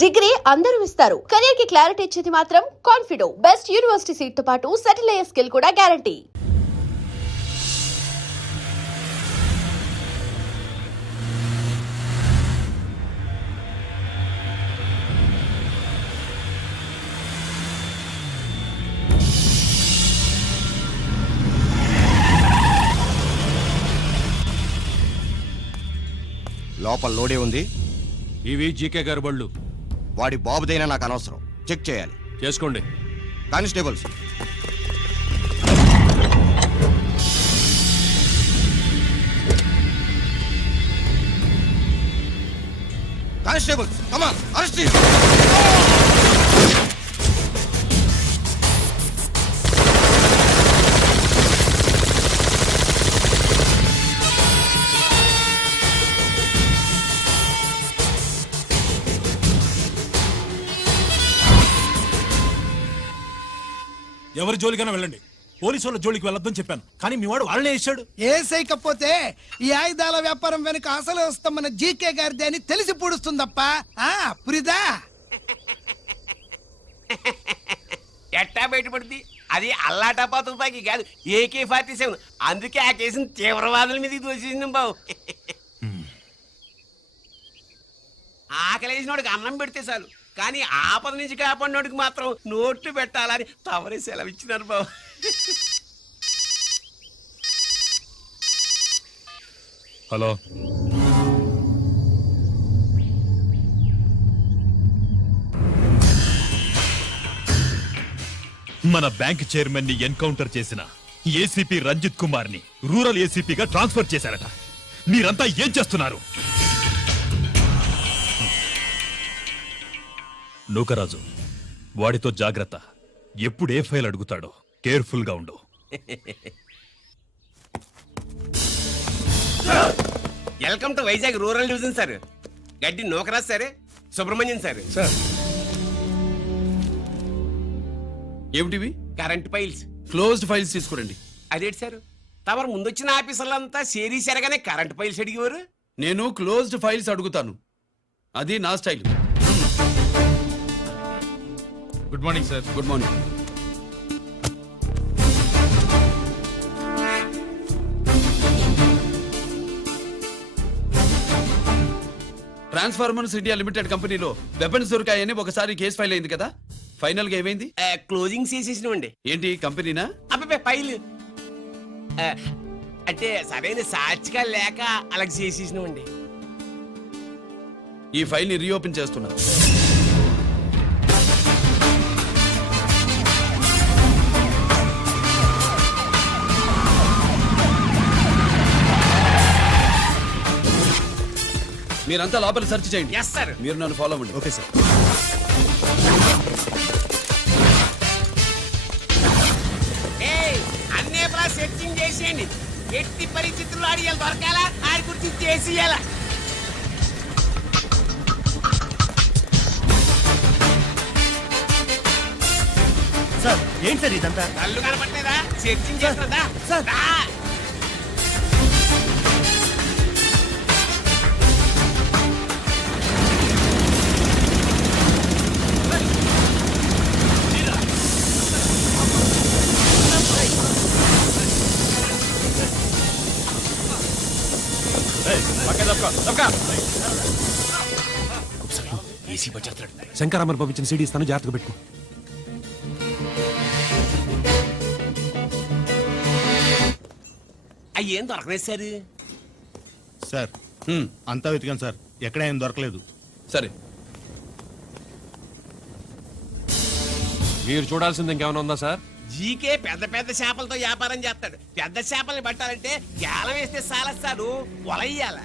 Degree అందరూ ఇస్తారు. Career కి క్లారిటీ ఇచ్చేది మాత్రం కాన్ఫిడో. బెస్ట్ యూనివర్సిటీ సీట్ తో పాటు సెటిల్ అయ్యే స్కిల్ కూడా గ్యారంటీ. లోపల లోడే ఉంది. ఇవి జీకే గారి బళ్ళు. వాడి బాబుదైనా నాకు అనవసరం. చెక్ చేయాలి. చేసుకోండి. Constables, constables, come on, arrest him. ఎవరి జోలికైనా వెళ్ళండి, పోలీసు వాళ్ళ జోలికి వెళ్ళొద్దని చెప్పాను, కానీ మీ వాడు వాళ్ళనే ఇచ్చాడు. ఏసైకపోతే ఈ ఆయుధాల వ్యాపారం వెనుక అసలు వస్తామన్న జీకే గారిది అని తెలిసి పూడుస్తుందప్ప. పురిదా ఎట్టా బయటపడుద్ది? అది అల్లాటపా తుపాకి కాదు, AK-47. అందుకే ఆ కేసుని తీవ్రవాదుల మీదకి దోషింది బాబు. ఆకలేసినోడికి అన్నం పెడితే చాలు, కానీ ఆపద నుంచి కాపాడినోడికి మాత్రం నోట్లు పెట్టాలని తవరే సెలవు ఇచ్చినారు బాబు. హలో, మన బ్యాంక్ చైర్మన్ ని ఎన్కౌంటర్ చేసిన ఏసీపీ రంజిత్ కుమార్ ని రూరల్ ఏసీపీగా ట్రాన్స్ఫర్ చేశారట. మీరంతా ఏం చేస్తున్నారు? నూకరాజు, వాడితో జాగ్రత్త. ఎప్పుడు ఏ ఫైల్ అడుగుతాడో కేర్ఫుల్ గా ఉండు. Welcome to Vizag rural division sir. Gaddi Nookaraj సరే, సుబ్రహ్మణ్యం సార్. ఏమిటివి? Current files. క్లోజ్డ్ ఫైల్స్ తీసుకురండి. అదేంటి సార్, తమరు ముందొచ్చిన ఆఫీసర్లంతా సేరీసరగానే కరెంట్ ఫైల్స్ అడిగేవారు. నేను క్లోజ్డ్ ఫైల్స్ అడుగుతాను, అది నా style. Good morning sir. Good morning. Transformers India limited కంపెనీలో వెపన్స్ దొరికాయని ఒకసారి కేసు ఫైల్ అయింది కదా, ఫైనల్ గా ఏమైంది? క్లోజింగ్ చేసేసినవండి. ఏంటి కంపెనీనా? అబ్బాయి ఫైల్ అంటే సరైన సాక్షిగా లేక అలాగ చేసేసినవండి. ఈ ఫైల్ ని రీఓపెన్ చేస్తున్నా. మీరంతా లోపల సెర్చ్ చేయండి. Yes sir. మీరు నన్ను ఫాలో అవ్వండి. Okay sir. అన్నే సెర్చింగ్ చేసేయండి. ఎట్టి పరిస్థితుల్లో ఆడియాలు దొరకాలా, ఆడి గురించి చేసేయాలా. సార్ ఏంటి సార్ ఇదంతా? కళ్ళు కనపట్టలేదా? సెర్చింగ్ చేస్తున్నదా? సార్. ఏసీ పచ్చేస్తాడు. శంకరామన్ పంపించిన సీడీ ఇస్తాను, జాగ్రత్తగా పెట్టుకో. అయ్యేం దొరకలేదు సార్. సార్ అంతా వెతికాను సార్, ఎక్కడ ఏం దొరకలేదు. సరే, మీరు చూడాల్సింది ఇంకేమైనా ఉందా సార్? జీకే పెద్ద పెద్ద చేపలతో వ్యాపారం చేస్తాడు. పెద్ద చేపల్ని పట్టాలంటే గేలం వేస్తే సాలస్తాడు, వలయ్యాల.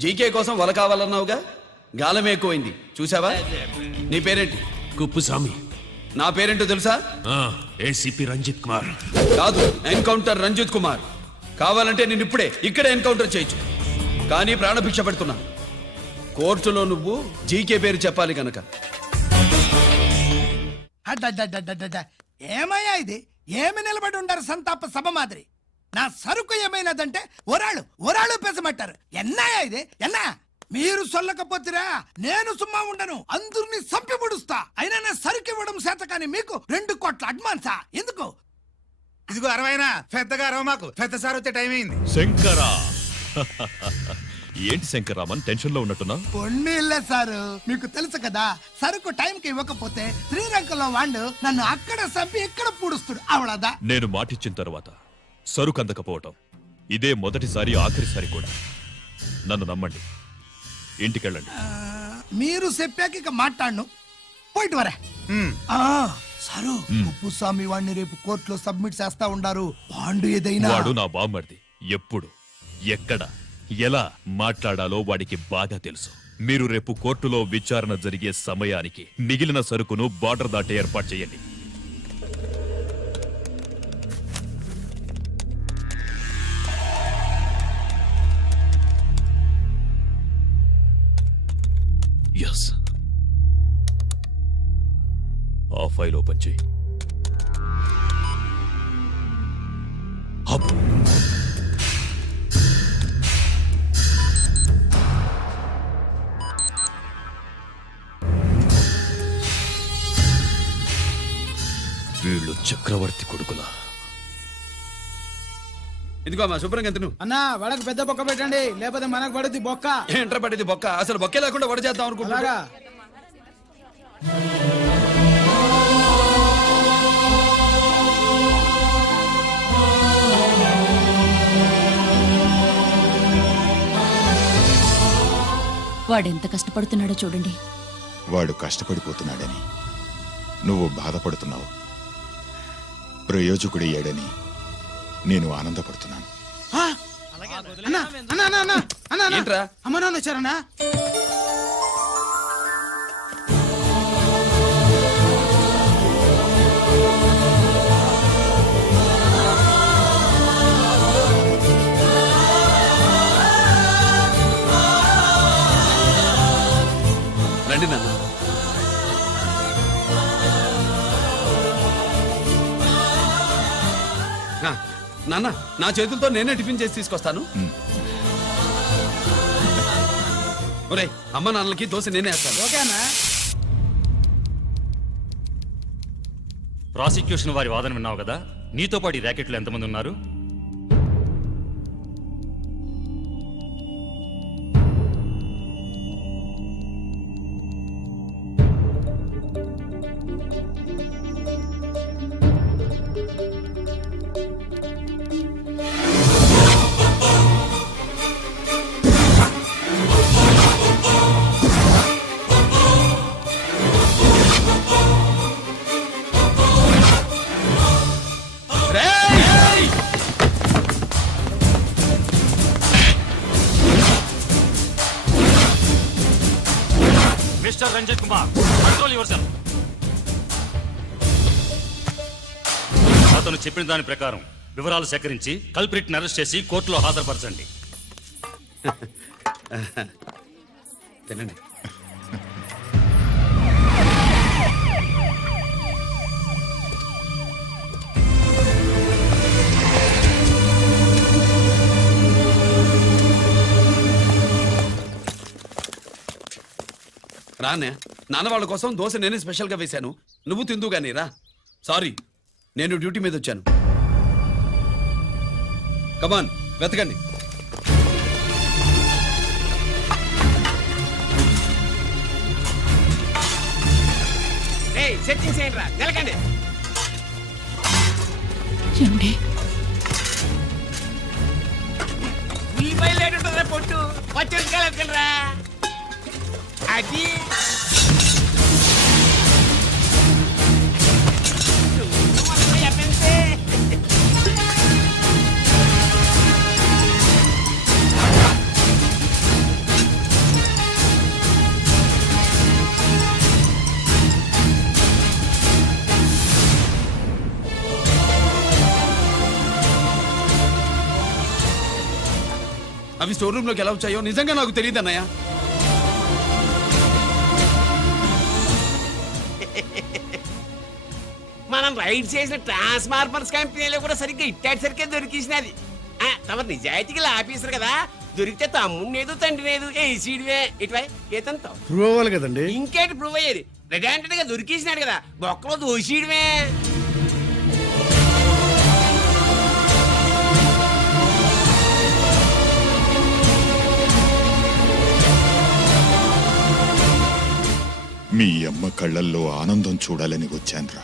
జీకే కోసం వల కావాలన్నావుగా గాలం ఎక్కువైంది చూసావా? నీ పేరేంటి? కుప్పుస్వామి. నా పేరేంటో తెలుసా? ఏసీపీ రంజిత్ కుమార్. కాదు, ఎన్కౌంటర్ రంజిత్ కుమార్. కావాలంటే నేను ఇప్పుడే ఇక్కడే ఎన్కౌంటర్ చేయొచ్చు, కానీ ప్రాణభిక్ష పెడుతున్నా. కోర్టులో నువ్వు జీకే పేరు చెప్పాలి కనుక. అడ్డడ్డడ్డడ్డడ్డ. ఏమయ్యా ఇది? ఏమి నిలబడి ఉండారు సంతాప సభ మాదిరి? నా సరుకు ఏమైనదంటే ఒరాళ్ళు పెసమట్టారు. ఎన్నాయా ఇది? ఎన్నా? మీరు సొల్లకపోతురా నేను సుమ్మా ఉండను, అందరిని సంపి ముడుస్తా. అయినా నా సరుకు ఇవ్వడం చేత కానీ మీకు 2 కోట్ల అడ్వాన్సా? ఎందుకు? ఇదిగో 60 పెద్దగా అరవ మాకు, పెద్ద సార్ వచ్చే టైం అయింది. శంకరా ఏంటి శంకరామన్ టెన్షన్ లో ఉన్నట్టున్నా? కొన్ని ఇల్లే సారు, మీకు తెలుసు కదా, సరుకు టైంకి ఇవ్వకపోతే శ్రీరంగంలో వాడు నన్ను అక్కడ సంపి ఇక్కడ పూడుస్తుడు. అవడదా? నేను మాటిచ్చిన తర్వాత సరుకు అందకపోవటం ఇదే మొదటిసారి, ఆఖరిసారి కూడా. నన్ను నమ్మండి, ఇంటికెళ్ళండి. మీరు చెప్పాక ఇక మాట్లాడను. పోయిట్ వరే. సారు, ఉప్పుస్వామి వాడిని రేపు కోర్టులో సబ్మిట్ చేస్తా ఉండారు. వాడు ఏదైనా వాడు నా బామ్మర్ది. ఎప్పుడు, ఎక్కడ, ఎలా మాట్లాడాలో వాడికి బాగా తెలుసు. మీరు రేపు కోర్టులో విచారణ జరిగే సమయానికి మిగిలిన సరుకును బార్డర్ దాటే ఏర్పాటు చేయండి. ఎస్, ఆ ఫైల్ ఓపెన్ చేయి. అబ్బో. వీళ్ళు చక్రవర్తి కొడుకులా? ఇదిగో మా శుభ్రంగా తిను. అన్నా వడకు పెద్ద బొక్క పెట్టండి, లేకపోతే మనకు పడుద్ది బొక్క. ఏంట్రా పడేది బొక్క? అసలు బొక్కే లేకుండా వడ చేద్దాం అనుకుంటున్నా. అలాగా? వాడెంత కష్టపడుతున్నాడో చూడండి. వాడు కష్టపడిపోతున్నాడని నువ్వు బాధపడుతున్నావు, ప్రయోజకుడయ్యాడని నేను ఆనందపడుతున్నాను. అన్నా అన్నా అన్నా అన్నా అన్నా అన్నా. ఏంట్రా? అమ్మ నాన్న వచ్చారన్నా. రండి నాన్న. నాన్న, నా చేతులతో నేనే టిఫిన్ చేసి తీసుకొస్తాను. ఒరే, అమ్మ నాన్నలకి దోశ నేనే వేస్తాను. ఓకే అన్నా. ప్రాసిక్యూషన్ వారి వాదన విన్నావు కదా. నీతో పాటు ఈ ర్యాకెట్లో ఎంతమంది ఉన్నారు? Mister Ranjit Kumar, control yourself. అతను చెప్పిన దాని ప్రకారం వివరాలు సేకరించి కల్ప్రిట్ అరెస్ట్ చేసి కోర్టులో హాజరుపరచండి. తినండి. రానే, నాన్న వాళ్ళ కోసం దోశ నేనే స్పెషల్గా వేశాను. నువ్వు తిందు గానీ రా. సారీ, నేను డ్యూటీ మీద వచ్చాను. కమాన్, వెతకండి. సెట్టింగ్ చేయండి రా, నిలకండి. ఉల్లిపాయలు లేటుంటుందా పొట్టు? పచ్చిమిరపకాయలు రా. అది అవి స్టోర్ రూమ్ లోకి ఎలా వచ్చాయో నిజంగా నాకు తెలియదు అన్నయ్య. మనం రైడ్ చేసిన ట్రాన్స్ఫార్మర్స్ కంపెనీలో కూడా సరిగ్గా ఇట్టాడు సరిగ్గా దొరికేసినది. తమ నిజాయితీగా ఆఫీసర్ కదా, దొరికితే తమ్ముడినేదు తండ్రినేదు ఏసీడివే ఇటువై ఏతంతో ప్రూవ్ అవ్వాలి కదండి. ఇంకేంటి ప్రూవ్ అయ్యేది? రెడ్ గా దొరికేసినాడు కదా, బొక్కలో దోషీడమే. మీ అమ్మ కళ్ళల్లో ఆనందం చూడాలని వచ్చాన్రా.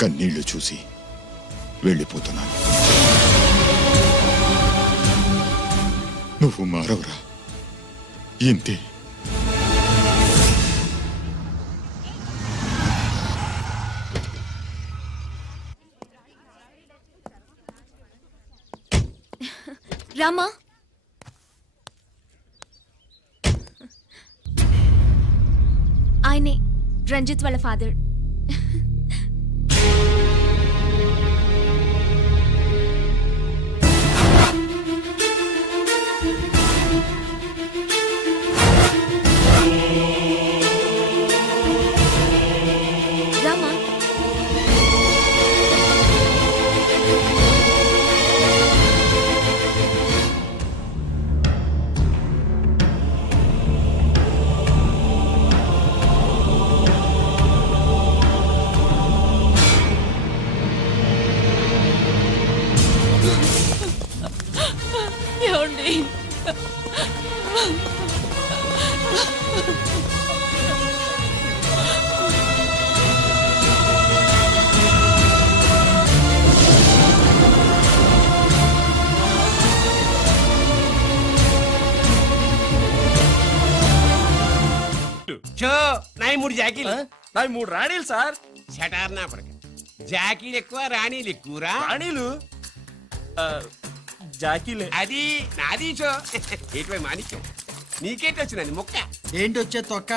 కన్నీళ్లు చూసి వెళ్ళిపోతున్నాను. నువ్వు మారవురా, ఇంతే. రామా, ఆయనే రంజిత్ వాళ్ళ ఫాదర్. రామా, ఏమండి? చో నాయి 3 జాకీలు. నావి 3 రాణీలు సార్. షటార్ నా పడక. జాకీలు ఎక్కువ రాణీలు ఎక్కువరా? రాణీలు జాకీలే. అది నాది చో. ఏటివై మాణిక్యం, నీకేంటి వచ్చినది మొక్క? ఏంటి వచ్చే తొక్క?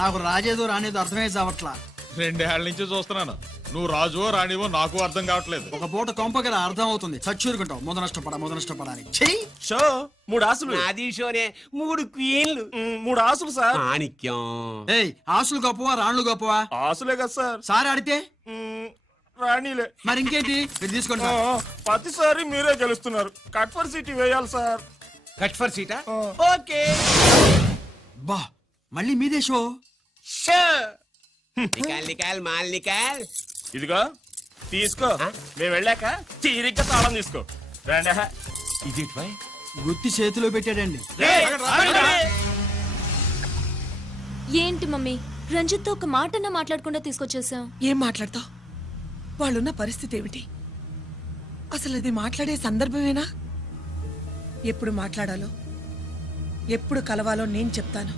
నాకు రాజేదో రానేదో అర్థమే చావట్లా. 2 ఏళ్ల నుంచి చూస్తున్నాను. నువ్వు రాజువో రాణివో నాకు అర్థం కావట్లేదు. ఒక పూట కొంప కదా అర్థం అవుతుంది. చచ్చూరుకుంటావు. మొద నష్టపడాలి. చెయ్యి షో 3 ఆసులు. నాది షోనే 3 క్వీన్లు. 3 ఆసులు సార్. మాణిక్యం. ఏయ్, ఆసులు గొప్పవా రాణులు గొప్పవా? ఆసులే కదా సార్. సార్ ఆడితే రాణిలే. మరి ఇంకేంటి? మీరు తీసుకోండి సార్. ప్రతిసారి మీరే గెలుస్తున్నారు. కట్ ఫర్ సిటీ వేయాలి సార్. కట్ ఫర్ సీటా? ఓకే. బా, మళ్ళీ మీదే షో. షో నికాల్ నికాల్ మాల్ నికాల్. ఇదిగో తీసుకో. మేము వెళ్ళాక తీరిగ్గా తాళం తీసుకో. రండి. ఇది గుత్తి చేతిలో పెట్టాడండి. ఏంటి మమ్మీ, రంజిత్తో ఒక మాటన్నా మాట్లాడకుండా తీసుకొచ్చేసాం. ఏం మాట్లాడతావు? వాళ్ళున్న పరిస్థితి ఏమిటి? అసలు అది మాట్లాడే సందర్భమేనా? ఎప్పుడు మాట్లాడాలో, ఎప్పుడు కలవాలో నేను చెప్తాను.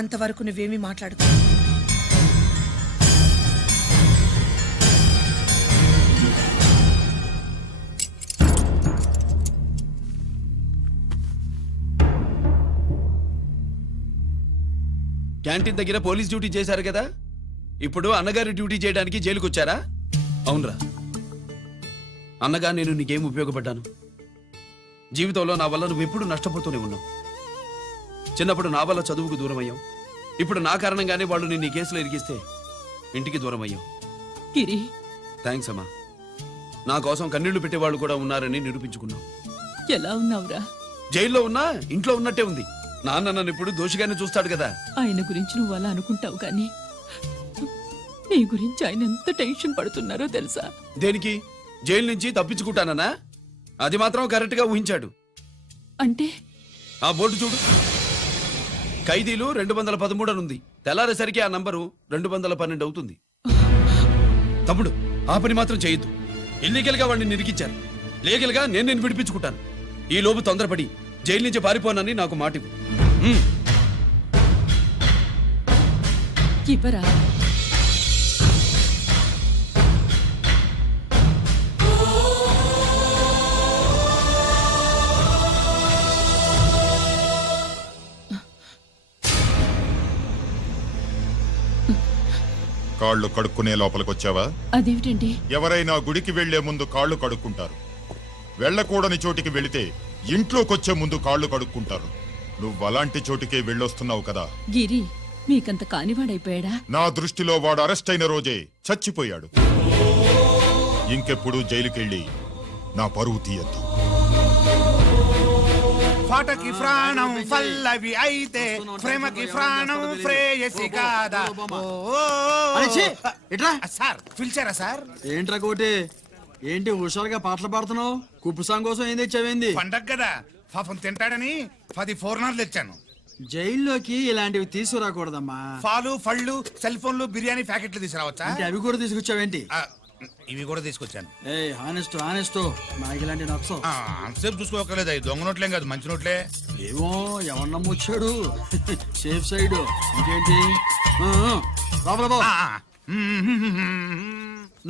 అంతవరకు నువ్వేమీ మాట్లాడుకో. క్యాంటీన్ దగ్గర పోలీస్ డ్యూటీ చేశారు కదా, ఇప్పుడు అన్నగారి డ్యూటీ చేయడానికి జైలుకి వచ్చారా? అవునరా. అన్నగా నేను నీకేం ఉపయోగపడ్డాను? జీవితంలో నా వల్ల నువ్వు ఎప్పుడు నష్టపోతూనే ఉన్నావు. చిన్నప్పుడు నా వల్ల చదువుకు దూరం అయ్యావు. ఇప్పుడు నా కారణంగానే వాళ్ళు నేను ఈ కేసులో ఇరిగిస్తే ఇంటికి దూరం అయ్యావు. గిరి, థ్యాంక్స్ అమ్మా. నా కోసం కన్నీళ్లు పెట్టేవాళ్ళు కూడా ఉన్నారని నిరూపించుకున్నావు. ఎలా ఉన్నావురా? జైల్లో ఉన్నా ఇంట్లో ఉన్నట్టే ఉంది. నాన్న నన్ను ఇప్పుడు దోషిగానే చూస్తాడు కదా. ఆయన గురించి నువ్వు అలా అనుకుంటావు, కానీ నీ గురించి ఆయన ఎంత టెన్షన్ పడుతున్నారో తెలుసా? దేనికి? జైలు నుంచి తప్పించుకుంటానన్నా? అది మాత్రం కరెక్ట్ గా ఊహించాడు. అంటే ఆ బోర్డు చూడు. ఖైదీలు 213 అని ఉంది. తెల్లారేసరికి ఆ నంబరు 212 అవుతుంది. తమ్ముడు, ఆ పని మాత్రం చేయొద్దు. ఇల్లీగల్ గా వాడిని నిరికించారు. లీగల్ గా నేను విడిపించుకుంటాను. ఈ లోపు తొందరపడి జైలు నుంచి పారిపోనని నాకు మాట ఇవ్వు. ఇవ్వరా? కాళ్ళు కడుక్కునే లోపలికొచ్చావా? అదేమిటండి? ఎవరైనా గుడికి వెళ్లే ముందు కాళ్ళు కడుక్కుంటారు. వెళ్ళకూడని చోటికి వెళితే ఇంట్లోకొచ్చే ముందు కాళ్ళు కడుక్కుంటారు. నువ్వు అలాంటి చోటికే వెళ్ళొస్తున్నావు కదా. గిరి మీకంత కానివాడైపోయాడా? నా దృష్టిలో వాడు అరెస్ట్ అయిన రోజే చచ్చిపోయాడు. ఇంకెప్పుడు జైలుకెళ్ళి నా పరువు తీయద్దు. పాటకి ప్రాణం పల్లవి అయితే ప్రేమకి ప్రాణం ప్రేయసి కాదా. ఎట్లా సార్ పిలిచారా సార్? ఏంట్రా కోటి, ఏంటి హుషారుగా పాటలు పాడుతున్నావు? కుప్పు సాంగ్ కోసం ఏం తెచ్చావేంది? పండగ కదా పాపం తింటాడని 10 4 తెచ్చాను. జైల్లోకి ఇలాంటివి తీసుకురాకూడదమ్మా. పాలు పళ్ళు సెల్ ఫోన్లు బిర్యానీ ప్యాకెట్లు తీసుకురావచ్చా? అంటే అవి కూడా తీసుకొచ్చావేంటి? ఇవి కూడా తీసుకొచ్చాను. ఏ హానెస్ట్ నాకు ఇలాంటి నచ్చవు. అంతసేపు చూసుకోకలేదు, అవి దొంగ నోట్లేం కాదు, మంచి నోట్లే. ఏమో ఎవరు నమ్మొచ్చాడు. Safe side. ఇంకేంటి? లోపల పో.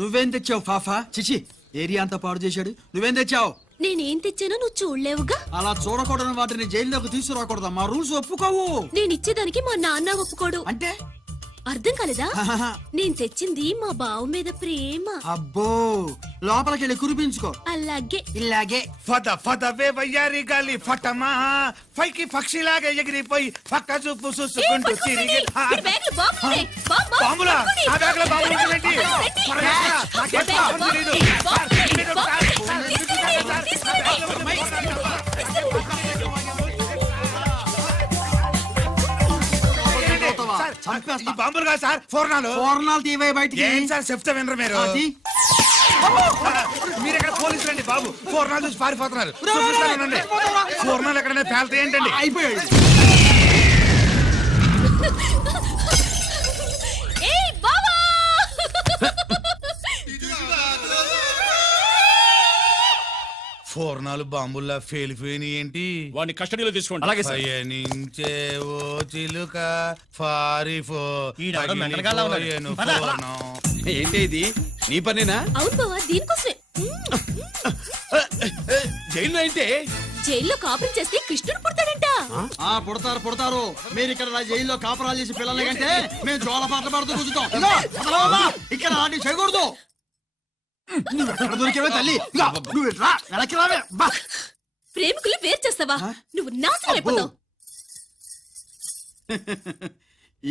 నువ్వేం తెచ్చావు ఫాఫా? చిచి, ఏరియా అంతా పాడు చేశాడు. నువ్వేం తెచ్చావు? నేనేం తెచ్చానో నువ్వు చూడలేవుగా. అలా చూడకూడని వాటిని జైల్లోకి తీసుకురాకూడదా? మా రూల్స్ ఒప్పుకోవు. నేను ఇచ్చేదానికి మా నాన్న ఒప్పుకోడు. అంటే అర్థం కాలేదా? నేను తెచ్చింది మా బావ మీద ప్రేమ. అబ్బో, లోపలికి వెళ్ళి కురిపించుకో. అలాగే ఇలాగే ఫదవే వయ్యారి గాలి ఫటమా పైకి పక్షిలాగా ఎగిరిపోయి పక్క చూపు చూసుకుంటూ తిరిగి. బాంబులా? నా బ్యాగ్లో బాంబులు ఉంటాయేంటి? త్వరగా రా, నాకేం బాంబులు తెలీదు. ఈ బాంబులు కాదు సార్, ఫోర్నాలు తీవే బయటికి. ఏం సార్ చెప్తే వినరు మీరు? మీరు ఎక్కడ పోలీసులు అండి బాబు? ఫోర్నాలు చూసి పారిపోతున్నారు. చూపిస్తానండి. ఫోర్నాలు ఎక్కడైనా పేలితే ఏంటండి? అయిపోయాడు. ఫోర్నాలు బాంబుల్లా ఫేలిపోయిన ఏంటి? వాడిని కస్టడీలో తీసుకోండి. అలాగే సార్. పయనించే ఓ చిలుక ఫారిఫో పగిలిపోయెను ఫోర్నం. ఏంటి ఇది? నీ పనేనా? అవును బావా, దీనికోసమే. జైల్లో అయితే జైల్లో కాపురం చేస్తే కృష్ణుడు పుడతాడంట. పుడతారు. మీరు ఇక్కడ నా జైల్లో కాపురాలు చేసి పిల్లల కంటే మేము జోల పాటలు పాడుతూ కూర్చుంటాం. ఇదిగో, వదలవమ్మా. ఇక్కడ అలాంటివి చేయకూడదు. నువ్వు ఎక్కడ దొరికేవే తల్లి? ఇదిగో, నువ్వు ఇట్రా, వెనక్కి రావే. బా. ప్రేమికులు వేరు చేస్తావా? నువ్వు నాశనం అయిపోతావు.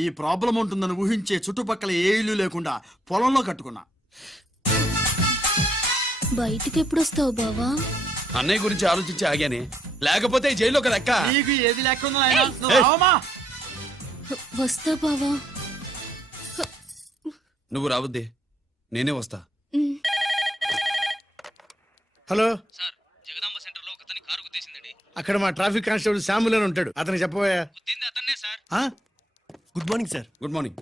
ఈ ప్రాబ్లం ఉంటుందని ఊహించే చుట్టుపక్కల ఏ ఇల్లు లేకుండా పొలంలో కట్టుకున్నా. బయటికి ఎప్పుడు వస్తావు బావా? అన్నయ్య గురించి ఆలోచించి ఆగానే, లేకపోతే ఈ జైల్లో ఒక లెక్క. నీకు ఏది లేకుండా నాయనా? నువ్వు రావమ్మా. వస్తా బావా. నువ్వు రావద్దే, నేనే వస్తా. హలో సార్, జగదాంబ సెంటర్ లో ఒకతని కారు గుద్దేసిందండి. అక్కడ మా ట్రాఫిక్ కానిస్టేబుల్ శాంబుల్ అని ఉంటాడు, అతనికి చెప్పబోయా. గుద్దింది అతన్నే sir. Good morning sir. Good morning.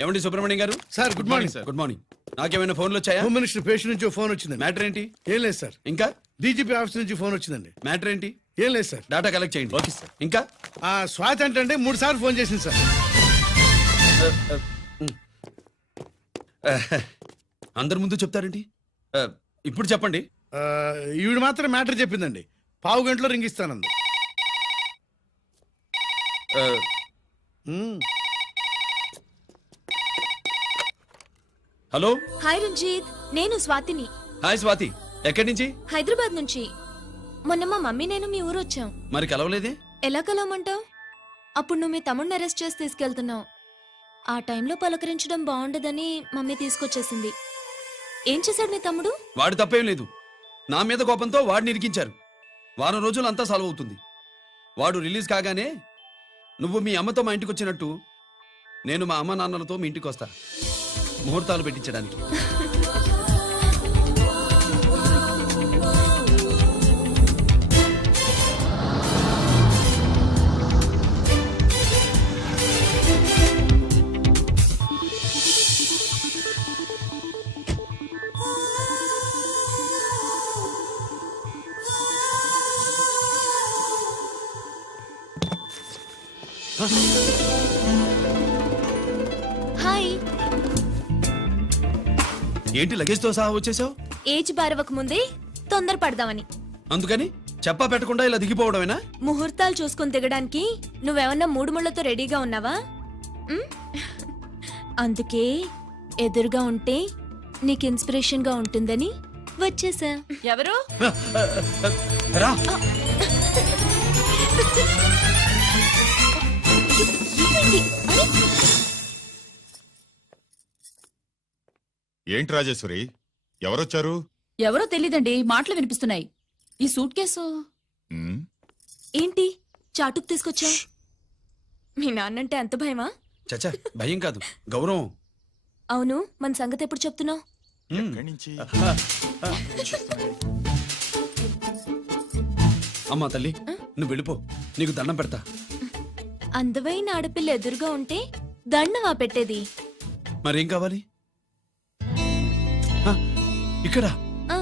ఏమండి సుబ్రహ్మణ్యం గారు? Sir good morning sir. Good morning. నాకేమైనా ఫోన్లు వచ్చాయా? హోమ్ మినిస్టర్ పేషెంట్ నుంచి ఫోన్ వచ్చిందండి. మ్యాటర్ ఏంటి? ఏం లేదు సార్. ఇంకా డీజీపీ ఆఫీస్ నుంచి ఫోన్ వచ్చిందండి. మ్యాటర్ ఏంటి? ఏం లేదు సార్. డేటా కలెక్ట్ చేయండి. Okay sir. ఇంకా స్వాతి అంటే 3 సార్లు ఫోన్ చేసింది సార్. అందరి ముందు చెప్తారండి. ఇప్పుడు చెప్పండి. ఈవిడ మాత్రం మ్యాటర్ చెప్పిందండి. 1/2 గంటలో రింగ్ ఇస్తానంది. హలో. హాయ్ రంజిత్, నేను స్వాతిని. హాయ్ స్వాతి. ఎక్కడి నుంచి? హైదరాబాద్ నుంచి. మొన్న మా మమ్మీ నేను మీ ఊరు వచ్చాం. మరి కలవలేదే? ఎలా కలవమంటావు? అప్పుడు నువ్వు మీ తమ్ముడిని అరెస్ట్ చేసి తీసుకెళ్తున్నావు. ఆ టైంలో పలకరించడం బాగుండదని మమ్మీ తీసుకొచ్చేసింది. ఏం చేశాడు నీ తమ్ముడు? వాడి తప్పేం లేదు. నా మీద కోపంతో వాడిని ఇరికించారు. వారం రోజులు అంతా సాల్వ్ అవుతుంది. వాడు రిలీజ్ కాగానే నువ్వు మీ అమ్మతో మా ఇంటికి వచ్చినట్టు నేను మా అమ్మ నాన్నలతో మీ ఇంటికి వస్తా, ముహూర్తాలు పెట్టించడానికి. హాయ్. ఏంటి లగేజ్ తో సహా వచ్చేసావు? ఏజ్ బారవక ముందే తొందర పడదామని. అందుకని చెప్పా పెట్టకుండా ఇలా దిగిపోవడమేనా? ముహూర్తాలు చూసుకుని దిగడానికి నువ్వేమన్నా 3 ముళ్ళతో రెడీగా ఉన్నావా? అందుకే ఎదురుగా ఉంటే నీకు ఇన్స్పిరేషన్ గా ఉంటుందని వచ్చేసా. ఎవరు? రా ఏంటి రాజేశ్వరి ఎవరొచ్చారు? ఎవరో తెలీదండి, మాటలు వినిపిస్తున్నాయి. ఈ సూట్ కేసు ఉమ్, ఏంటి చాటుకు తీసుకొచ్చా? మీ నాన్నంటే అంత భయమా? చచ్చా భయం కాదు, గౌరవం. అవును, మన సంగతి ఎప్పుడు చెప్తున్నావు? ఎక్కడి నుంచి? అమ్మా తల్లి నువ్వు వెళ్ళిపో, నీకు దండం పెడతా. అందమైన ఆడపిల్ల ఎదురుగా ఉంటే దండవా పెట్టేది? మరేం కావాలి? ఆ, ఇక్కడ ఆ,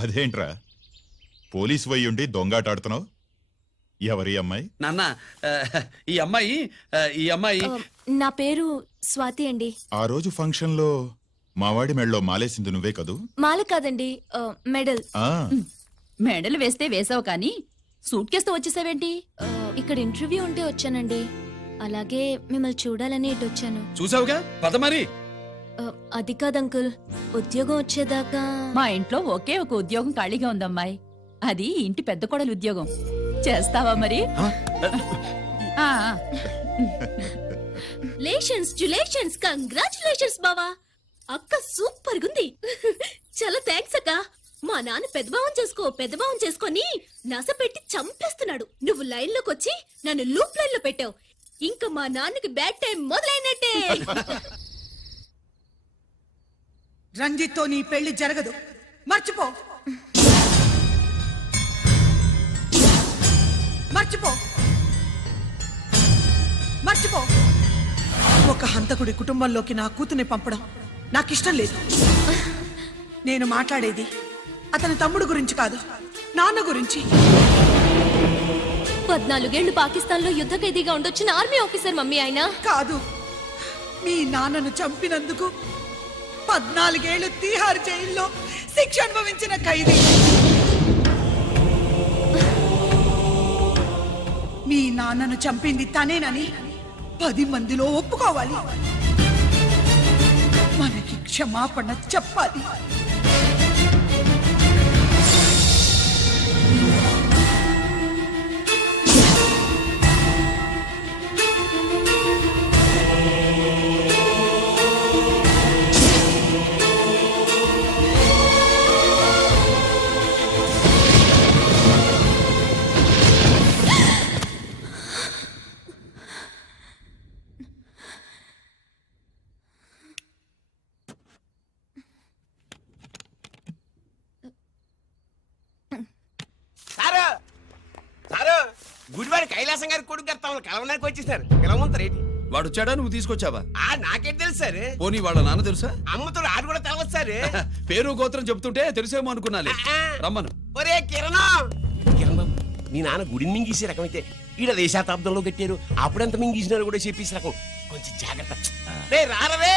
అదేంట్రా పోలీసు వయ్యుండి దొంగాటాడుతున్నావు? ఎవరి అమ్మాయి? నాన్న ఈ అమ్మాయి ఆ, నా పేరు స్వాతి అండి. ఆ రోజు ఫంక్షన్ లో మావాడి మెళ్ళలో మాలేసింది నువ్వే కదూ? మాల కాదండి, మెడల్. ఆ, మెడలు వేస్తే వేసావు కానీ సూట్ కేసుతో వచ్చేసావేంటి? ఇక్కడ ఇంటర్వ్యూ ఉంటే వచ్చానండి. అలాగే మిమ్మల్ని చూడాలని ఇటు వచ్చాను. చూసావుగా పద మరి. ఆ, అది కాదు అంకుల్, ఉద్యోగం వచ్చేదాకా. మా ఇంట్లో ఒకే ఒక ఉద్యోగం ఖాళీగా ఉందమ్మాయి, అది ఇంటి పెద్ద కోడలు ఉద్యోగం. చేస్తావా మరి? ఆ, లేషన్స్ కంగ్రాచులేషన్స్ బావా, అక్క సూపర్ గుంది. చాలా థ్యాంక్స్ అక్క. మా నాన్న పెద్దభావం చేసుకొని నస పెట్టి చంపేస్తున్నాడు. నువ్వు లైన్ లోకి వచ్చి నన్ను లూప్ లైన్ లో పెట్టావు. ఇంకా మా నాన్నకి బ్యాడ్ టైం మొదలైనట్టే. రంజిత్ తో నీ పెళ్లి జరగదు, మర్చిపో. ఒక హంతకుడి కుటుంబంలోకి నా కూతుర్ని పంపడం నాకిష్టం లేదు. నేను మాట్లాడేది అతని తమ్ముడు గురించి కాదు, నాన్న గురించి. 14 ఏళ్లు పాకిస్తాన్ లో యుద్ధ ఖైదీగా ఉండొచ్చిన ఆర్మీ ఆఫీసర్ మమ్మీ ఆయన. కాదు, మీ నాన్నను చంపినందుకు 14 ఏళ్లు తీహార్ జైల్లో శిక్ష అనుభవించిన ఖైదీ. మీ నాన్నను చంపింది తనేనని 10 మందిలో ఒప్పుకోవాలి. మనకి క్షమాపణ చెప్పాలి. సారు సారు గుడివాడి కైలాసం గారి కొడుకు గారు తమను కలవడానికి వచ్చేసారు. పిలవమంటారు ఏంటి? వాడు వచ్చాడా, నువ్వు తీసుకొచ్చావా? నాకేం తెలుసు సార్. పోనీ వాళ్ళ నాన్న తెలుసా? అమ్మతో ఆడు కూడా తెలవచ్చు సార్. పేరు గోత్రం చెప్తుంటే తెలిసేమో అనుకున్నాలే. రమ్మను. ఒరే కిరణం బాబు, మీ నాన్న గుడిని మింగేసే రకమైతే ఈడ దేశాతాబ్దంలో కట్టారు. అప్పుడెంత మింగేసినారు కూడా చెప్పేసి రకం. కొంచెం జాగ్రత్త. రే రారవే.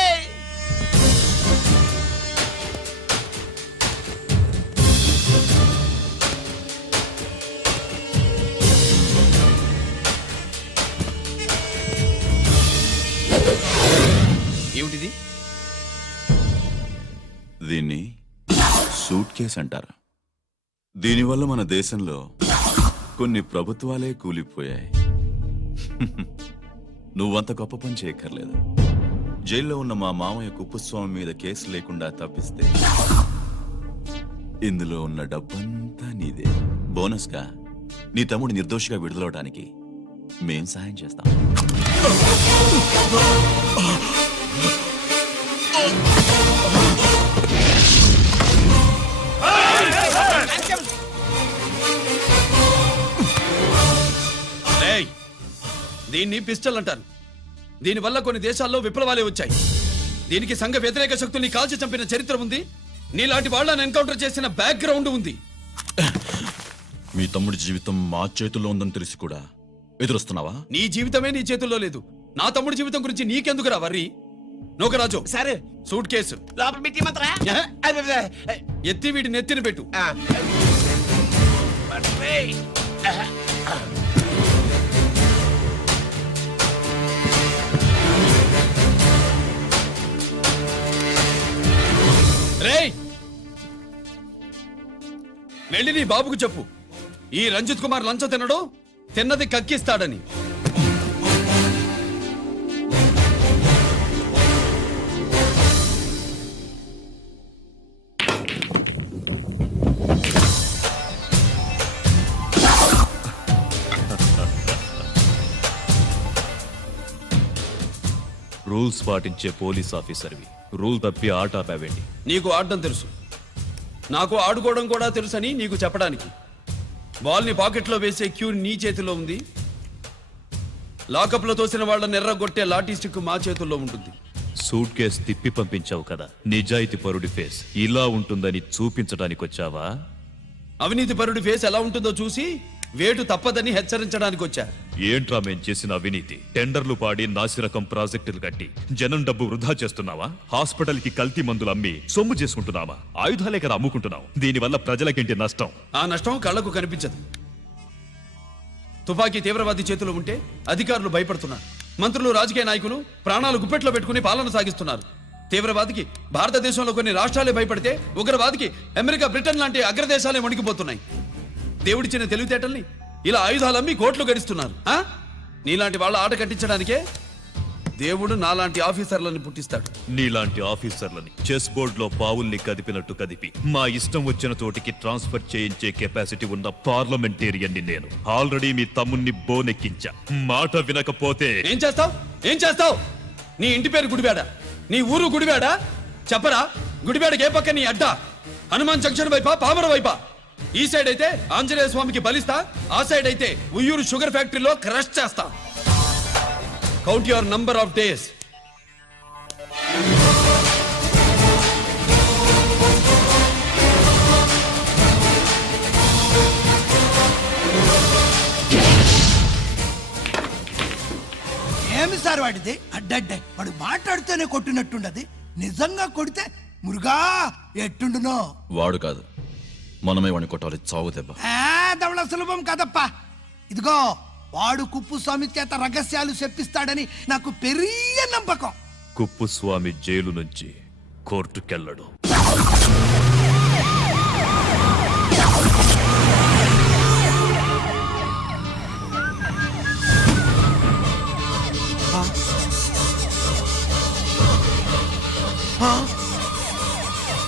ఏమిటిది? దీన్ని సూట్ కేస్ అంటారు. దీనివల్ల మన దేశంలో కొన్ని ప్రభుత్వాలే కూలిపోయాయి. నువ్వంత గొప్ప పని చేయక్కర్లేదు. జైల్లో ఉన్న మా మామయ్య కుప్పస్వామి మీద కేసు లేకుండా తప్పిస్తే ఇందులో ఉన్న డబ్బంతా నీదే. బోనస్గా నీ తమ్ముడు నిర్దోషిగా విడుదలవడానికి మేం సహాయం చేస్తాం. దీన్ని పిస్టల్ అంటారు. దీనివల్ల కొన్ని దేశాల్లో విప్లవాలే వచ్చాయి. దీనికి సంఘ వ్యతిరేక శక్తుల్ని కాల్చి చంపిన చరిత్ర ఉంది. నీలాంటి వాళ్ళని ఎన్కౌంటర్ చేసిన బ్యాక్గ్రౌండ్ ఉంది. మీ తమ్ముడి జీవితం మా చేతుల్లో ఉందని తెలిసి కూడా ఎదురొస్తున్నావా? నీ జీవితమే నీ చేతుల్లో లేదు. నా తమ్ముడి జీవితం గురించి నీకెందుకురా వర్రీ? నోకరాజు సరే సూట్ కేసు లోపల పెట్టి మంత్రా ఎత్తి వీడి నెత్తిన పెట్టు. రేయ్ వెళ్ళి నీ బాబుకు చెప్పు ఈ రంజిత్ కుమార్ లంచం తినడు, తిన్నది కక్కిస్తాడని. రూల్స్ పాటించే పోలీస్ ఆఫీసర్వి రూల్ తప్పి ఆట ఆపావేంటి? నీకు ఆడడం తెలుసు, నాకు ఆడుకోవడం కూడా తెలుసని నీకు చెప్పడానికి. బాల్ని పాకెట్లో వేసే క్యూ నీ చేతిలో ఉంది, లాకప్లో తోసిన వాళ్ళని ఎర్రగొట్టే లాఠీ స్టిక్ మా చేతుల్లో ఉంటుంది. సూట్ కేస్ తిప్పి పంపించావు కదా, నిజాయితీ పరుడి ఫేస్ ఇలా ఉంటుందని చూపించడానికి వచ్చావా? అవినీతి పరుడి ఫేస్ ఎలా ఉంటుందో చూసి వేటు తప్పదని హెచ్చరించడానికి వచ్చా. ఏంట్రా మేం చేసిన అవినీతి? టెండర్లు పాడి నాసిరకం ప్రాజెక్టులు కట్టి జనం డబ్బు వృధా చేస్తున్నావా? హాస్పిటల్ కి కల్తీ మందులు అమ్మి సొమ్ము చేసుకుంటున్నావా? ఆయుధాలే కదా అమ్ముకుంటున్నావు. దీనివల్ల ప్రజలకేంటి నష్టం? ఆ నష్టం కళ్లకు కనిపించదు. తుపాకీ తీవ్రవాది చేతిలో ఉంటే అధికారులు భయపడుతున్నారు, మంత్రులు రాజకీయ నాయకులు ప్రాణాలు గుప్పెట్లో పెట్టుకుని పాలన సాగిస్తున్నారు. తీవ్రవాదికి భారతదేశంలో కొన్ని రాష్ట్రాలే భయపడితే ఉగ్రవాదికి అమెరికా, బ్రిటన్ లాంటి అగ్రదేశాలే వణికిపోతున్నాయి. దేవుడిచ్చిన తెలివితేటల్ని ఇలా ఆయుధాలమ్మి కోట్లు గడిస్తున్నారు. నీలాంటి వాళ్ళ ఆట కట్టించడానికే దేవుడు నాలాంటి ఆఫీసర్లను పుట్టిస్తాడు. నీలాంటి ఆఫీసర్లని చెస్ బోర్డ్ లో పావుల్ని కదిపినట్టు కదిపి మా ఇష్టం వచ్చిన చోటికి ట్రాన్స్ఫర్ చేయించే కెపాసిటీ ఉన్న పార్లమెంటేరియన్ని నేను. ఆల్రెడీ మీ తమ్ముణ్ణి బోనెక్కించా. మాట వినకపోతే ఏం చేస్తావు? నీ ఇంటి పేరు గుడివాడ, నీ ఊరు గుడివాడ. చెప్పరా, గుడివాడకి ఏ పక్క నీ అడ్డా? హనుమాన్ జంక్షన్ వైపా, పామర వైపా? ఈ సైడ్ అయితే ఆంజనేయ స్వామికి బలిస్తా, ఆ సైడ్ అయితే ఉయ్యూరు షుగర్ ఫ్యాక్టరీలో క్రష్ చేస్తా. Count your number of days. ఏమి సార్ వాడిది? అడ్డడ్డే వాడు మాట్లాడితేనే కొట్టినట్టుండది. నిజంగా కొడితే మురుగా ఎట్టుండునో. వాడు కాదు, మనమే వాడిని కొట్టాలి. చావు దెబ్బ దవళ సులభం కదప్పా. ఇదిగో వాడు కుప్పుస్వామి చేత రహస్యాలు చెప్పిస్తాడని నాకు పెరియ నమ్మకం. కుప్పుస్వామి జైలు నుంచి కోర్టుకెళ్ళడు.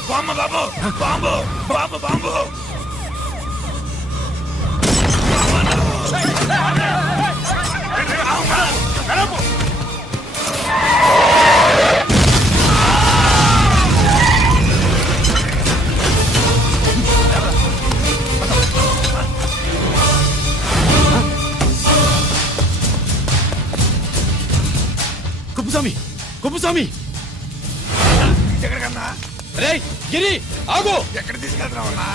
బాంబు బాబు, బాంబు బాంబు బాంబు. కుప్పుస్వామి ఎక్కడికన్నా? రేయ్ గిరి ఆగు. ఎక్కడ తీసుకెళ్తున్నావన్నా?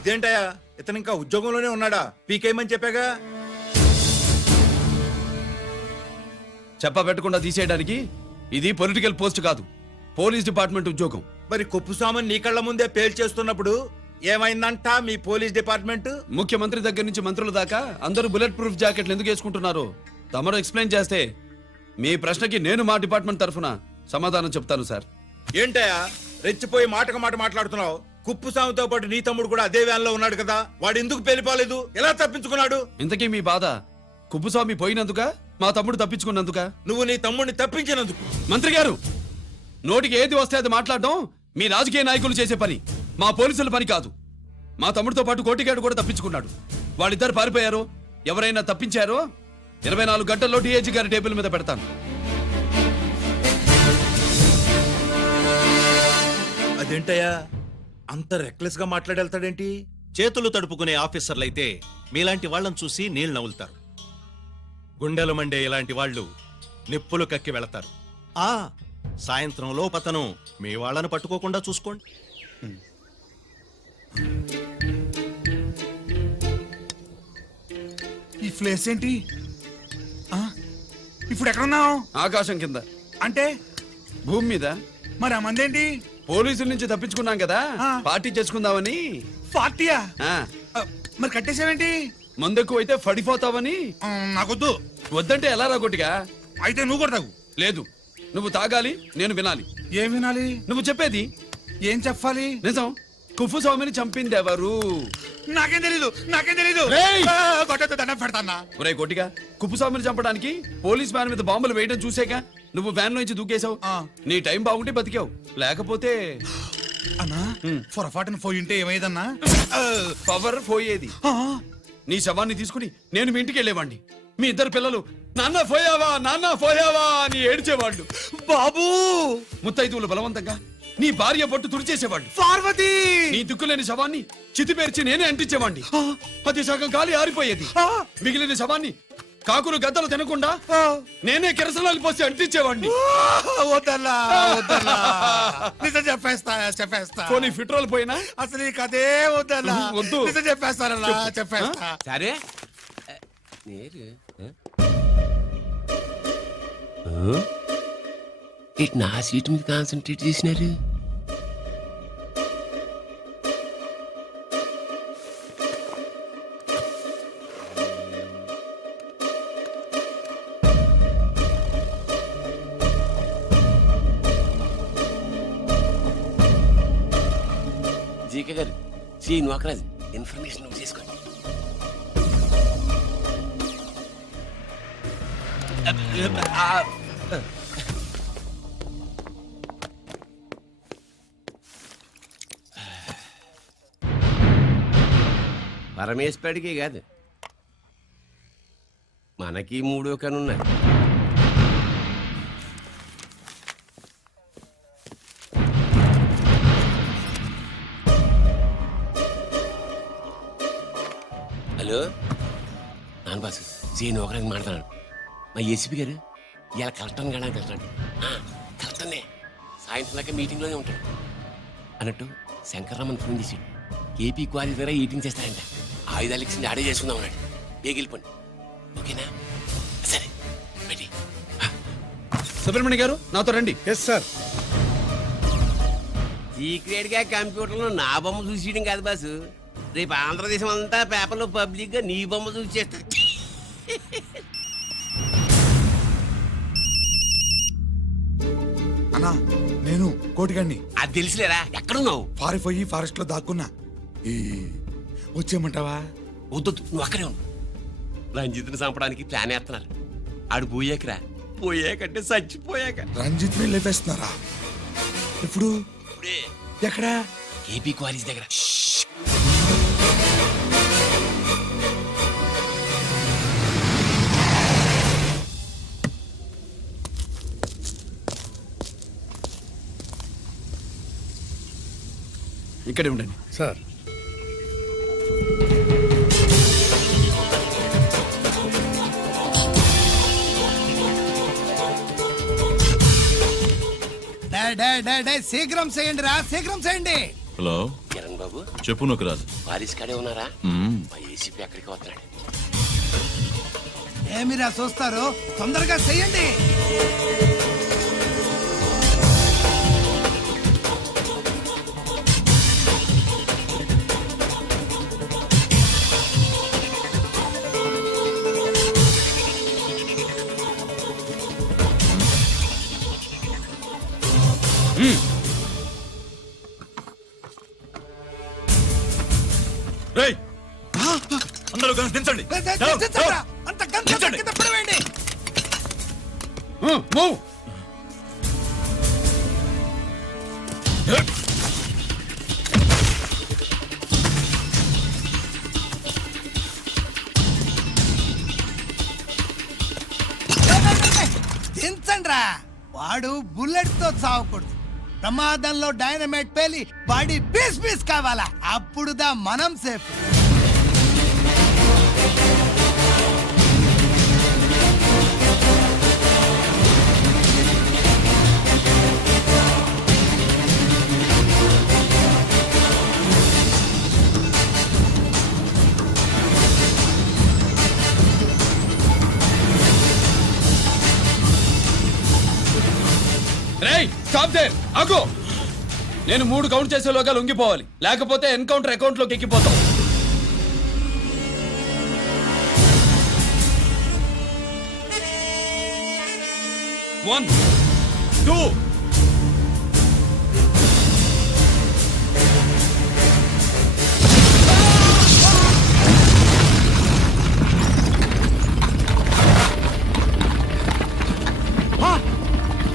ఇదేంటయ్యా, ఇతను ఇంకా ఉద్యోగంలోనే ఉన్నాడా? పీకేయమని చెప్పాగా. చెప్ప పెట్టకుండా తీసేయడానికి ఇది పొలిటికల్ పోస్ట్ కాదు, పోలీస్ డిపార్ట్మెంట్ ఉద్యోగం. మరి కుప్పుస్వామిని నీ కళ్ళ ముందే పేల్చేస్తున్నప్పుడు ఏమైందంట మీ పోలీస్ డిపార్ట్మెంట్? ముఖ్యమంత్రి దగ్గర నుంచి మంత్రుల దాకా అందరూ బుల్లెట్ ప్రూఫ్ జాకెట్లు ఎందుకు వేసుకుంటున్నారు తమరు ఎక్స్ప్లెయిన్ చేస్తే మీ ప్రశ్నకి నేను మా డిపార్ట్మెంట్ తరఫున సమాధానం చెప్తాను సార్. ఏంటయ్యా రెచ్చిపోయి మాటకు మాట మాట్లాడుతున్నావు? కుప్పుస్వామితో పాటు నీ తమ్ముడు కూడా అదే వ్యాన్ లో ఉన్నాడు కదా, వాడు ఎందుకు పేలిపోలేదు? ఎలా తప్పించుకున్నాడు? ఇంతకీ మీ బాధ కుప్పుస్వామి పోయినందుక, మా తమ్ముడు తప్పించుకున్నందుక? నువ్వు నీ తమ్ముడిని తప్పించినందుకు. మంత్రి గారు, నోటికి ఏది వస్తే అది మాట్లాడడం మీ రాజకీయ నాయకులు చేసే పని, మా పోలీసుల పని కాదు. మా తమ్ముడితో పాటు కోటిగాడు కూడా తప్పించుకున్నాడు. వాళ్ళిద్దరు పారిపోయారు. ఎవరైనా తప్పించారో 24 గంటల్లో డిఐజీ గారి టేబుల్ మీద పెడతాను. అదేంటయ్యా అంత రెక్లెస్ గా మాట్లాడేళ్తాడేంటి? చేతులు తడుపుకునే ఆఫీసర్లైతే మీలాంటి వాళ్ళని చూసి నీళ్లు నవ్వులుతారు. గుండెలు మండే ఇలాంటి వాళ్ళు నిప్పులు కక్కి వెళతారు. సాయంత్రం లోపతను మీ వాళ్ళను పట్టుకోకుండా చూసుకోండి. ఈ ప్లేస్ ఏంటి? ఇప్పుడు ఎక్కడున్నావు? ఆకాశం కింద. అంటే భూమి మీద మరి ఆ మందేంటి? పోలీసుల నుంచి తప్పించుకున్నాం కదా పార్టీ చేసుకుందామని. పార్టీయా? ఆ, మరి కట్టేసావేంటి? మందెక్కువ అయితే పడిపోతావని. నాకొద్దు. వద్దంటే ఎలా రాగొట్టిగా? అయితే నువ్వు కూడా తాగు. లేదు, నువ్వు తాగాలి, నేను వినాలి. ఏం వినాలి? నువ్వు చెప్పేది. ఏం చెప్పాలి? నిజం. కుఫు స్వామిని చంపింది ఎవరు? నాకేం తెలీదు, నాకేం తెలీదు. రేయ్! కొట్టద్దు, దండం పెడతాన్నా. ఒరే కొట్టిగా, కుప్పుస్వామిని చంపడానికి పోలీస్ వ్యాన్ మీద బాంబులు వేయడం చూసాక నువ్వు వ్యాన్ నుంచి దూకేశావు. నీ టైం బాగుంటే బతికావు, లేకపోతే అన్నా పొరపాటున పోయి ఉంటే ఏమైందన్నా? పవర్ పోయేది. నీ శవాన్ని తీసుకుని నేను మీ ఇంటికి వెళ్ళేవాడిని. మీ ఇద్దరు పిల్లలు నాన్న పోయావా, నాన్న పోయావా అని ఏడ్చేవాళ్ళు. బాబు, ముత్తైదువులు బలవంతంగా నీ భార్య పట్టు తుడిచేసేవాళ్ళు. పార్వతి, నీ దిక్కులేని శవాన్ని చితిపేర్చి నేనే అంటించేవాడిని. అది సగం గాలి ఆరిపోయేది. మిగిలిన శవాన్ని కాకులు గద్దలు తినకుండా నేనే కిరసనాలు పోసి అంటించేవాడిని. వద్దన్నా, వద్దన్నా. నిజం చెప్పేస్తా. పోనీ ఫిట్రోల్ పోయినా అసలు ఈ కథే వద్దన్నా. వద్దు. నిజం చెప్పేస్తానన్నా, చెప్పేస్తా. సరే ఇటు నా సీట్ మీద కాన్సన్ట్రేట్ చేసినారు. జీకే గారు, శ్రీ నోకరాజ్, ఇన్ఫర్మేషన్ నువ్వు చేసుకోండి. పరమేశ్వరుడికి కాదు, మనకి మూడో కనున్నాయి. హలో నాన్న బాసు, సీన్ ఒకరికి మాట్లాడు. మా ఏసీపీ గారు ఇలా కలెక్టర్ని కాడానికి వెళ్తాడు. కలెక్టర్నే సాయంత్రం దాకా మీటింగ్లోనే ఉంటాడు అన్నట్టు. శంకర్రామన్ ఫోన్ చేసి కేపీ క్వారీ దగ్గర ఈటింగ్ చేస్తారంట. ఆయుధాలు ఇచ్చింది ఆడే చేసుకుందాం అన్నాడు. ఏగిలిపోండి, ఓకేనా? సరే బయటి. సుబ్రహ్మణ్య గారు నాతో రండి. Yes sir. సీక్రెట్ గా కంప్యూటర్లో నా బొమ్మ చూసేయడం కాదు బాసు, రేపు ఆంధ్రదేశం అంతా పేపర్లో పబ్లిక్ గా నీ బొమ్మ చూసి చేస్తా. అన్నా, నేను కోటిగాడిని. అది తెలుసులేరా, ఎక్కడున్నావు? పారిపోయి ఫారెస్ట్ లో దాక్కున్నా. వచ్చేయమంటావా? వద్దు, నువ్వు అక్కడే ఉండు. రంజిత్ని చంపడానికి ప్లాన్ వేస్తున్నారు. ఆడు పోయాకరా, పోయాకంటే చచ్చిపోయాక. రంజిత్ ని లేపేస్తున్నారా? ఇప్పుడు ఇప్పుడే ఎక్కడా? ఏపీ క్వారీస్ దగ్గర. ఇక్కడే ఉండండి సార్. శీఘ్రం చేయండి రా, శీఘ్రం చేయండి. హలో కిరణ్ బాబు, చెప్పు నోకరాజు. వారిస్ కాడే ఉన్నారా? మా ఏసీపీ ఎక్కడికి వస్తున్నాడు. ఏమిరా చూస్తారు, తొందరగా చెయ్యండి. అందరూ గన్స్ దించండి. అంత గంట కింద పడవేయండి. దించండి రా. వాడు బుల్లెట్ తో చావకూడదు. ప్రమాదంలో డైనమైట్ పేలి బాడీ పీస్ పీస్ కావాలా, అప్పుడుదా మనం సేఫ్. రేయ్, స్టాప్ దేర్. ఆగో, నేను 3 కౌంట్ చేసేలోగా లొంగిపోవాలి, లేకపోతే ఎన్కౌంటర్ అకౌంట్ లోకి ఎక్కిపోతాం. 1 2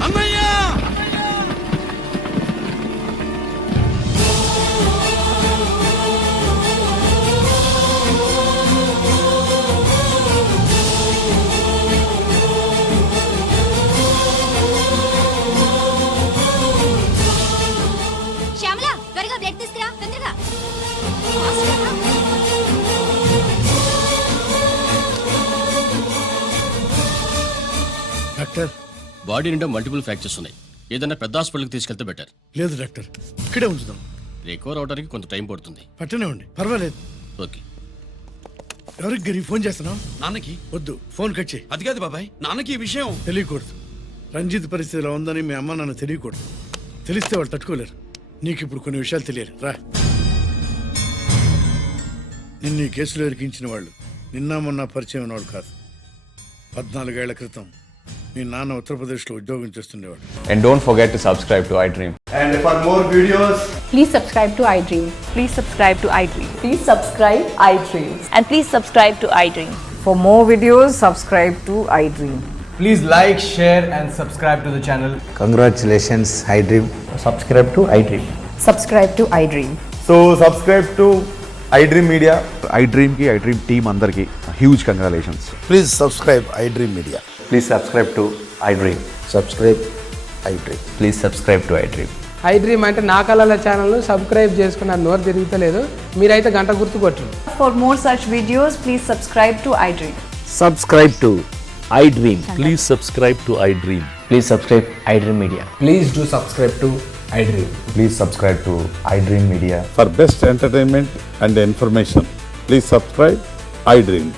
అన్నయ్య. శ్యామల త్వరగా బ్లడ్ తీసుకురా తొందరగా. డాక్టర్, బాడీ నిండా మల్టిపుల్ ఫ్రాక్చర్స్ ఉన్నాయి. ఏదైనా పెద్ద హాస్పిటల్కి తీసుకెళ్తే బెటర్. లేదు డాక్టర్, ఇక్కడే ఉంచుదాం. రికవర్ అవడానికి కొంత టైం పడుతుంది. పట్టనే ఉండి, పర్వాలేదు. ఓకే. ఎవరికి గరి ఫోన్ చేస్తున్నావు? నాన్నకి. వద్దు, ఫోన్ కట్ చేయి. అది కాదు బాబాయ్, నాన్నకి ఈ విషయం తెలియకూడదు. రంజిత్ పరిస్థితిలో ఉందని మీ అమ్మ నాన్న తెలియకూడదు. తెలిస్తే వాళ్ళు తట్టుకోలేరు. నీకు ఇప్పుడు కొన్ని విషయాలు తెలియాలి. రా. నిన్ను ఈ కేసులో ఇరికించిన వాళ్ళు నిన్న మొన్న పరిచయం ఉన్నవాడు కాదు. 14 ఏళ్ల క్రితం మీ నాన్న ఉత్తరప్రదేశ్లో ఉద్యోగం చేస్తుండేవాడు. And don't forget to subscribe to iDream. And for more videos, please subscribe to iDream. Please subscribe to iDream. Please subscribe iDream. And please subscribe to iDream. For more videos, subscribe to iDream. Please like, share and subscribe to the channel. congratulations, iDream. Subscribe to iDream. Subscribe to iDream. So subscribe to iDream Media. iDream ki iDream team andarki huge congratulations. Please subscribe iDream Media. Please subscribe to iDream. Subscribe iDream. Please subscribe to iDream. iDream అంటే నా కళల ఛానల్ను subscribe చేసుకున్న నోరు తిరుగుతలేదు. మీరైతే గంట గుర్తు కొట్టండి. For more such videos, please subscribe to iDream. Subscribe to iDream. Please subscribe to iDream. Please subscribe iDream Media. Please do subscribe to iDream. Please subscribe to iDream Media. For best entertainment and information, please subscribe iDream.